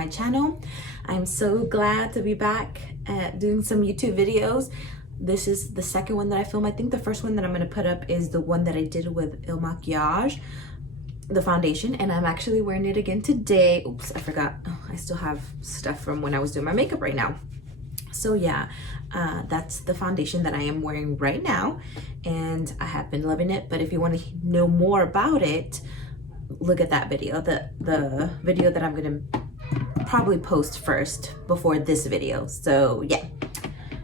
my channel. I'm so glad to be back doing some YouTube videos. This is the second one that I filmed. I think the first one that I'm going to put up is the one that I did with Ilmakiage, the foundation, and I'm actually wearing it again today. Oops, I forgot. Oh, I still have stuff from when I was doing my makeup right now. So yeah, that's the foundation that I am wearing right now, and I have been loving it. But if you want to know more about it, look at that video, the video that I'm gonna probably post first before this video. So yeah,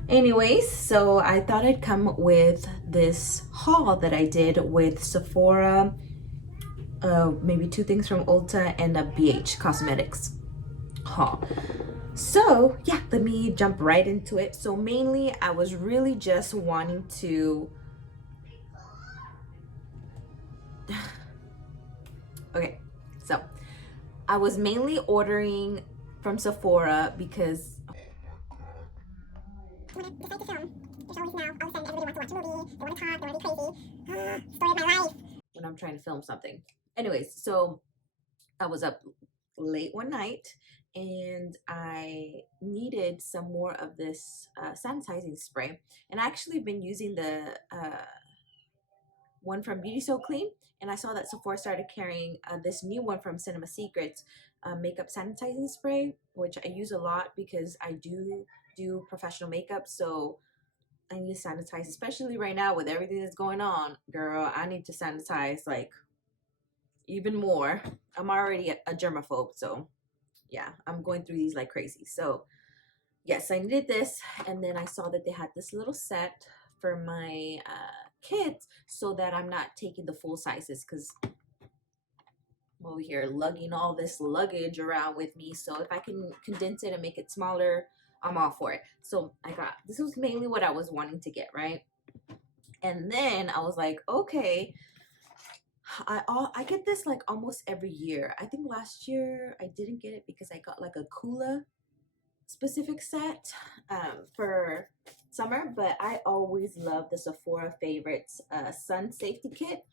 anyways, so I thought I'd come with this haul that I did with Sephora, maybe 2 things from Ulta and a BH Cosmetics haul. So yeah, let me jump right into it. So mainly I was really just wanting to okay, so I was mainly ordering from Sephora because when I decide to film, there's always now all of a sudden everybody wants to watch a movie, they want to talk, they want to be crazy. Story of my life. When I'm trying to film something. Anyways, so I was up late one night and I needed some more of this sanitizing spray. And I actually been using the one from Beauty So Clean, and I saw that Sephora started carrying this new one from Cinema Secrets, makeup sanitizing spray, which I use a lot because I do professional makeup, so I need to sanitize, especially right now with everything that's going on. Girl, I need to sanitize like even more. I'm already a germaphobe, so yeah, I'm going through these like crazy. So yes, I needed this, and then I saw that they had this little set for my kids so that I'm not taking the full sizes, because I'm over here lugging all this luggage around with me. So if I can condense it and make it smaller, I'm all for it. So I got, this was mainly what I was wanting to get, right? And then I was like, okay, I get this like almost every year. I think last year I didn't get it because I got like a Kula specific set for summer, but I always love the Sephora Favorites sun safety kit.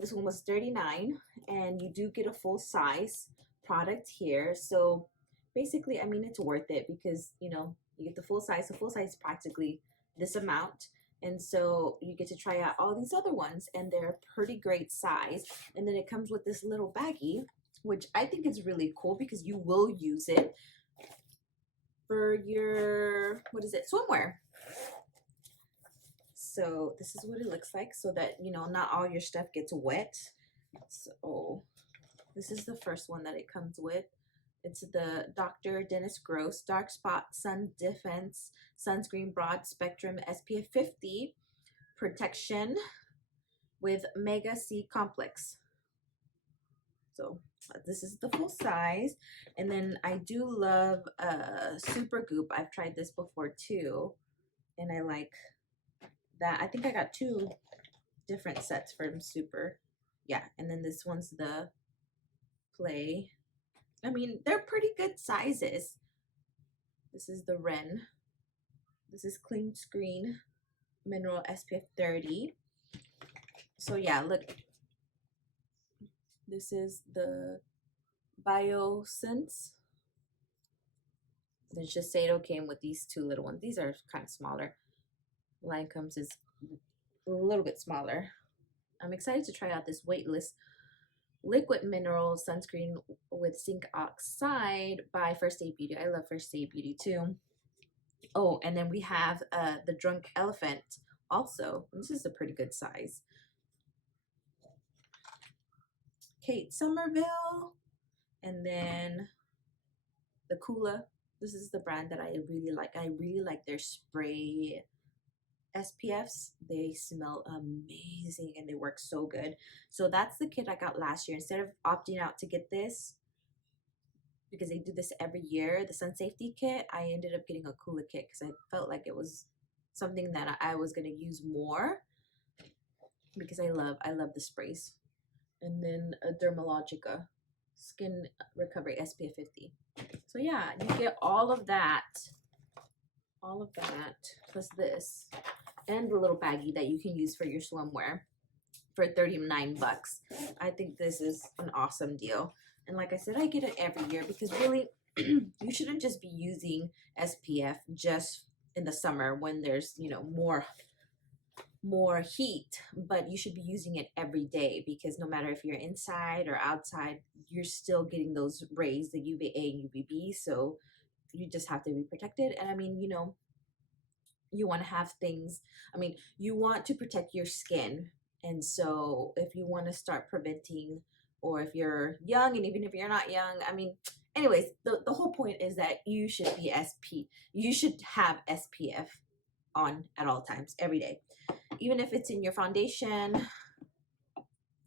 This one was $39, and you do get a full size product here. So basically, I mean, it's worth it because, you know, you get the full size. The full size is practically this amount, and so you get to try out all these other ones, and they're a pretty great size. And then it comes with this little baggie, which I think is really cool because you will use it for your, what is it, swimwear. So this is what it looks like, so that, you know, not all your stuff gets wet. So this is the first one that it comes with. It's the Dr. Dennis Gross Dark Spot Sun Defense Sunscreen Broad Spectrum SPF 50 Protection with Mega C Complex. So this is the full size. And then I do love Super Goop. I've tried this before too, and I like that. I think I got 2 different sets from Super. Yeah, and then this one's the Play. I mean, they're pretty good sizes. This is the Ren. This is Clean Screen Mineral SPF 30. So yeah, look. This is the BioSense. The Shiseido came with these 2 little ones. These are kind of smaller. Lancome's is a little bit smaller. I'm excited to try out this weightless liquid mineral sunscreen with zinc oxide by First Aid Beauty. I love First Aid Beauty too. Oh, and then we have the Drunk Elephant also. This is a pretty good size. Kate Somerville, and then the Kula. This is the brand that I really like. I really like their spray SPFs. They smell amazing and they work so good. So that's the kit I got last year. Instead of opting out to get this, because they do this every year, the sun safety kit, I ended up getting a Kula kit because I felt like it was something that I was going to use more, because I love the sprays. And then a Dermalogica Skin Recovery SPF 50. So yeah, you get all of that plus this, and the little baggie that you can use for your swimwear for $39. I think this is an awesome deal. And like I said, I get it every year because really you shouldn't just be using SPF just in the summer when there's, you know, more heat, but you should be using it every day, because no matter if you're inside or outside, you're still getting those rays, the UVA and UVB. So you just have to be protected. And I mean, you know, you want to have things, I mean, you want to protect your skin. And so if you want to start preventing, or if you're young, and even if you're not young, I mean, anyways, the whole point is that you should be you should have SPF on at all times, every day. Even if it's in your foundation,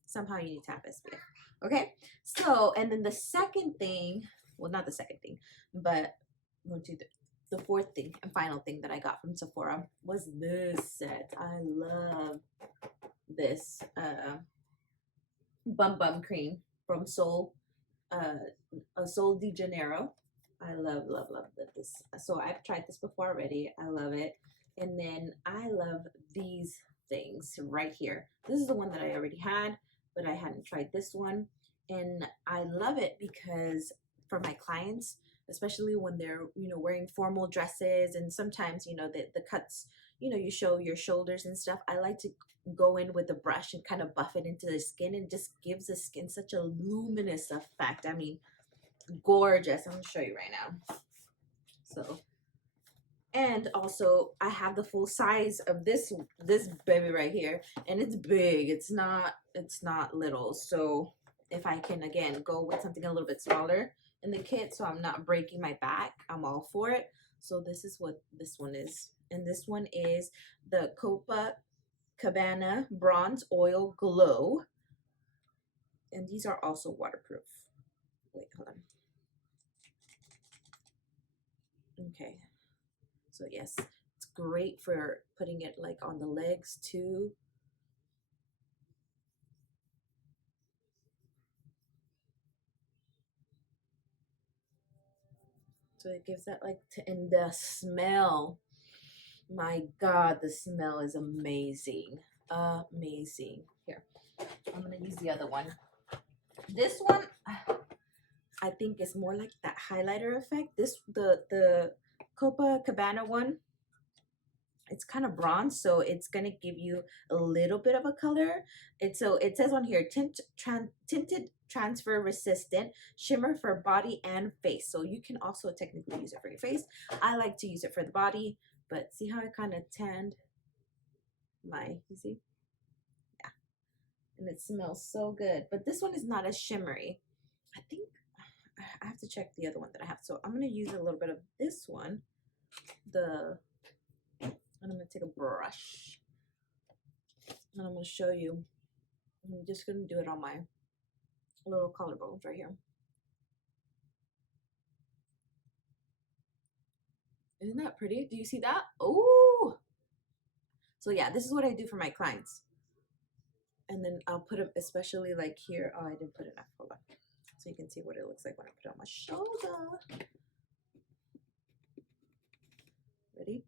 somehow you need to have SPF. Okay, so, and then the second thing, well, not the second thing, but one, two, three, the fourth thing and final thing that I got from Sephora was this set. I love this bum cream from Sol de Janeiro. I love this. So I've tried this before already. I love it. And then I love these things right here. This is the one that I already had, but I hadn't tried this one. And I love it because for my clients, especially when they're, you know, wearing formal dresses, and sometimes, you know, the cuts, you know, you show your shoulders and stuff, I like to go in with a brush and kind of buff it into the skin, and just gives the skin such a luminous effect. I mean, gorgeous. I'm gonna show you right now. So, and also I have the full size of this baby right here, and it's big. It's not little. So if I can, again, go with something a little bit smaller in the kit, so I'm not breaking my back, I'm all for it. So this is what this one is, and this one is the Copacabana Bronze Oil Glow, and these are also waterproof. Wait, hold on. Okay, so yes, it's great for putting it like on the legs too. So it gives that like, and the smell, my God, the smell is amazing. Amazing. Here, I'm gonna use the other one. This one, I think is more like that highlighter effect. This, the Copacabana one, it's kind of bronze, so it's gonna give you a little bit of a color. So it says on here, tinted transfer resistant shimmer for body and face. So you can also technically use it for your face. I like to use it for the body, but see how I kind of tanned my, you see? Yeah, and it smells so good. But this one is not as shimmery. I think I have to check the other one that I have. So I'm gonna use a little bit of this one, and I'm gonna take a brush, and I'm gonna show you. I'm just gonna do it on my little collarbones right here. Isn't that pretty? Do you see that? Oh, so yeah, this is what I do for my clients. And then I'll put it, especially like here. Oh, I didn't put enough. Hold on. So you can see what it looks like when I put it on my shoulder. Ready?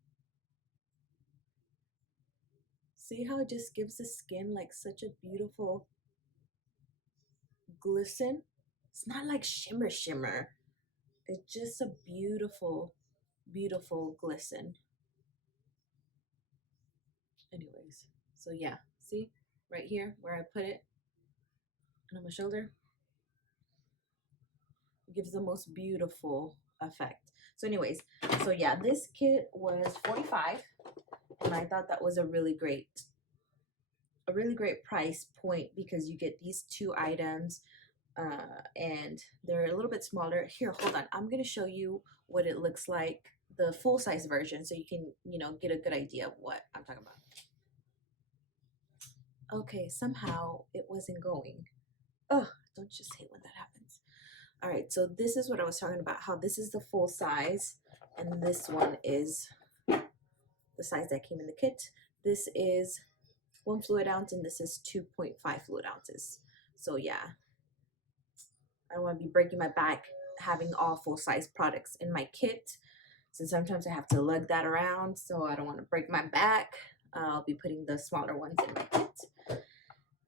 See how it just gives the skin like such a beautiful glisten? It's not like shimmer. It's just a beautiful, beautiful glisten. Anyways, so yeah, see right here where I put it on my shoulder, it gives the most beautiful effect. So anyways, so yeah, this kit was $45, and I thought that was a really great price point, because you get these two items, and they're a little bit smaller. Here, hold on, I'm gonna show you what it looks like, the full size version, so you can, you know, get a good idea of what I'm talking about. Okay, somehow it wasn't going. Oh, don't just hate when that happens. All right, so this is what I was talking about, how this is the full size, and this one is the size that came in the kit. This is 1 fluid ounce, and this is 2.5 fluid ounces. So yeah, I don't want to be breaking my back having all full size products in my kit. So sometimes I have to lug that around, so I don't want to break my back. I'll be putting the smaller ones in my kit.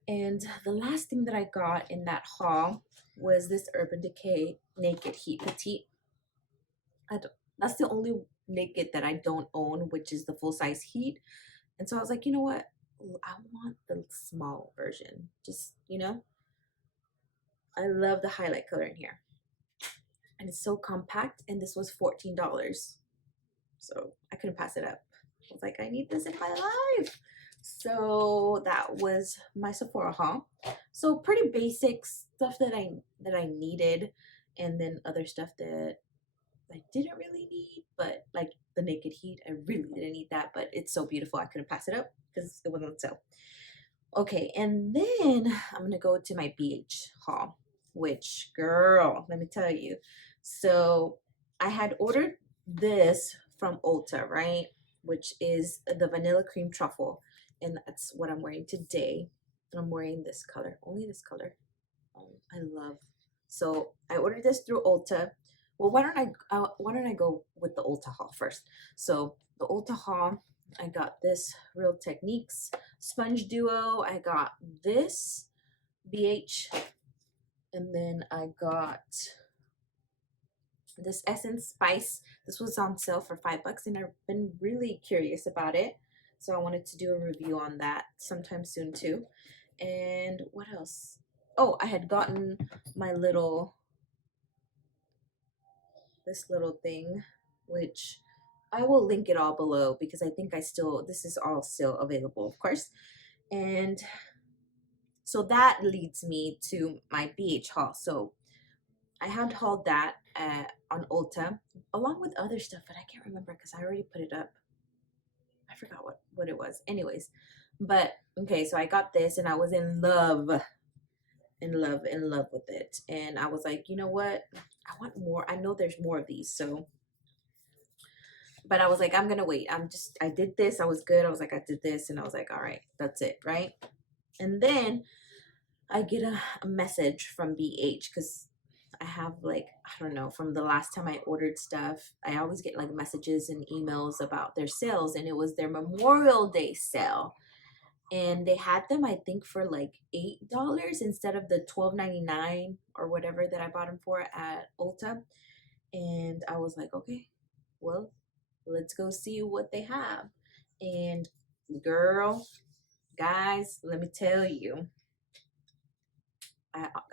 And the last thing that I got in that haul was this Urban Decay Naked Heat Petite. That's the only Naked that I don't own, which is the full size heat. And so I was like, you know what? I want the small version. Just, I love the highlight color in here. And it's so compact. And this was $14. So I couldn't pass it up. I was like, I need this in my life. So that was my Sephora haul. So pretty basic stuff that I needed, and then other stuff that I didn't really need, but like the Naked Heat, I really didn't need that, but it's so beautiful I couldn't pass it up because it wasn't on sale. Okay, and then I'm gonna go to my BH haul, which, girl, let me tell you. So I had ordered this from Ulta, right? Which is the vanilla cream truffle, and that's what I'm wearing today. I'm wearing this color, only this color. I love. So I ordered this through Ulta. Well, why don't I go with the Ulta haul first? So the Ulta haul, I got this Real Techniques sponge duo. I got this BH, and then I got this Essence Spice. This was on sale for $5, and I've been really curious about it, so I wanted to do a review on that sometime soon too. And what else? Oh, I had gotten my this little thing, which I will link it all below because I think this is all still available, of course. And so that leads me to my BH haul. So I had hauled that on Ulta along with other stuff, but I can't remember because I already put it up. I forgot what it was. Anyways, but okay, so I got this and I was in love with it. And I was like, you know what? I want more. I know there's more of these. So, but I was like, I'm going to wait. I did this. I was good. I was like, I did this. And I was like, all right, that's it. Right. And then I get a message from BH because I have like, I don't know, from the last time I ordered stuff, I always get like messages and emails about their sales, and it was their Memorial Day sale. And they had them, I think, for like $8 instead of the $12.99 or whatever that I bought them for at Ulta. And I was like, okay, well, let's go see what they have. And girl, guys, let me tell you,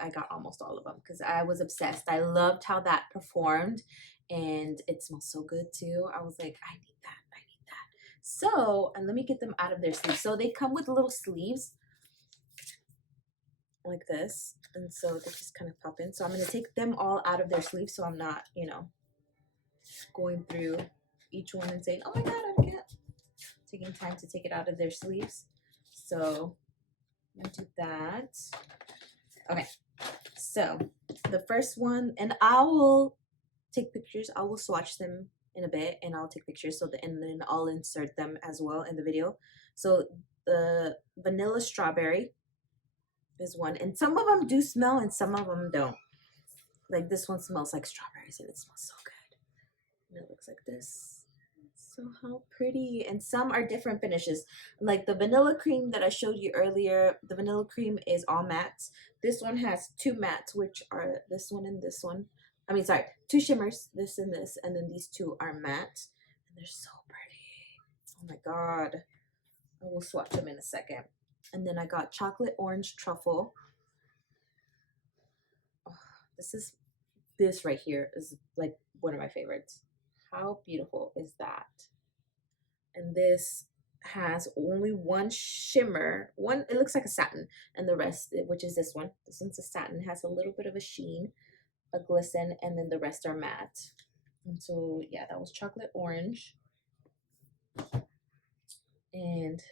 I got almost all of them because I was obsessed. I loved how that performed, and it smells so good too. I was like, I need that. I need that. So, and let me get them out of their sleeves. So they come with little sleeves like this, and so they just kind of pop in. So I'm going to take them all out of their sleeves so I'm not, going through each one and saying, oh my god, I can't. Taking time to take it out of their sleeves. So I'm going to do that. Okay, so the first one, and I will take pictures. I will swatch them in a bit, and I'll take pictures. And then I'll insert them as well in the video. So the vanilla strawberry is one, and some of them do smell, and some of them don't. Like this one smells like strawberries, and it smells so good. And it looks like this. So how pretty. And some are different finishes, like the vanilla cream that I showed you earlier. The vanilla cream is all mattes. This one has two mattes, which are this one and this one. I mean, sorry, two shimmers, this and this, and then these two are matte, and they're so pretty. Oh my god, I will swatch them in a second. And then I got chocolate orange truffle. Oh, this right here is like one of my favorites. How beautiful is that? And this has only one shimmer. It looks like a satin, and the rest, which is this one. This one's a satin, has a little bit of a sheen, a glisten, and then the rest are matte. And so yeah, that was chocolate orange. And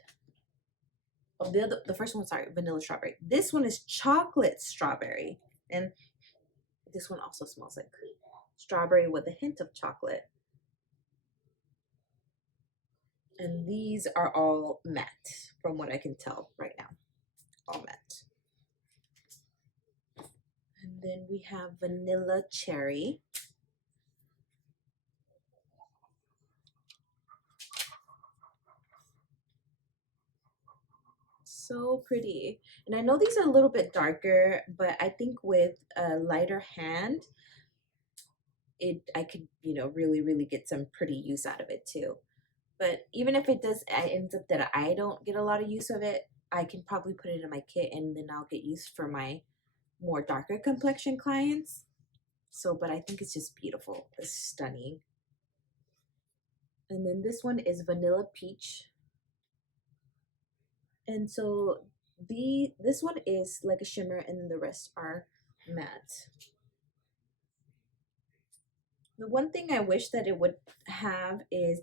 oh, the first one, sorry, vanilla strawberry. This one is chocolate strawberry, and this one also smells like strawberry with a hint of chocolate. And these are all matte from what I can tell right now. All matte. And then we have vanilla cherry. So pretty. And I know these are a little bit darker, but I think with a lighter hand, I could, you know, really get some pretty use out of it too. But even if it ends up that I don't get a lot of use of it, I can probably put it in my kit and then I'll get used for my more darker complexion clients. So, but I think it's just beautiful. It's stunning. And then this one is Vanilla Peach. And so this one is like a shimmer and then the rest are matte. The one thing I wish that it would have is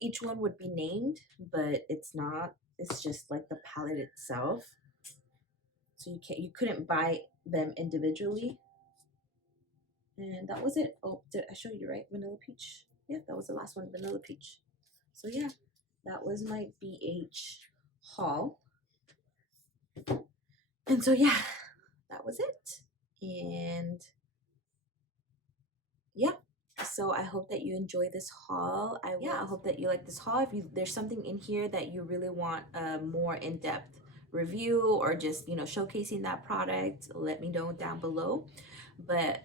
each one would be named, but it's not. It's just like the palette itself. So you couldn't buy them individually. And that was it. Oh, did I show you right? Vanilla Peach. Yeah, that was the last one, Vanilla Peach. So yeah, that was my BH haul. And so yeah, that was it. And yeah, so I hope that you enjoy this haul. I hope that you like this haul. If there's something in here that you really want a more in-depth review or just, you know, showcasing that product, let me know down below. But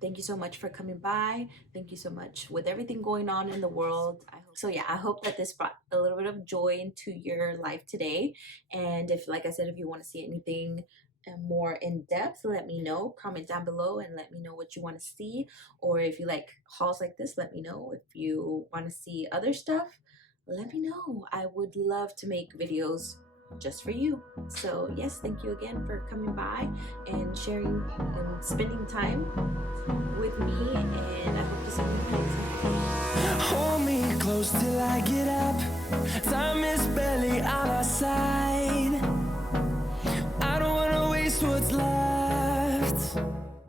thank you so much for coming by. Thank you so much with everything going on in the world. I hope that this brought a little bit of joy into your life today. And if, like I said, if you want to see anything more in depth, let me know. Comment down below and let me know what you want to see. Or if you like hauls like this, let me know. If you want to see other stuff, let me know. I would love to make videos just for you. So yes, thank you again for coming by and sharing and spending time with me, and I hope to see you guys. Hold me close till I get up. Time is barely on our side. I don't wanna waste what's left.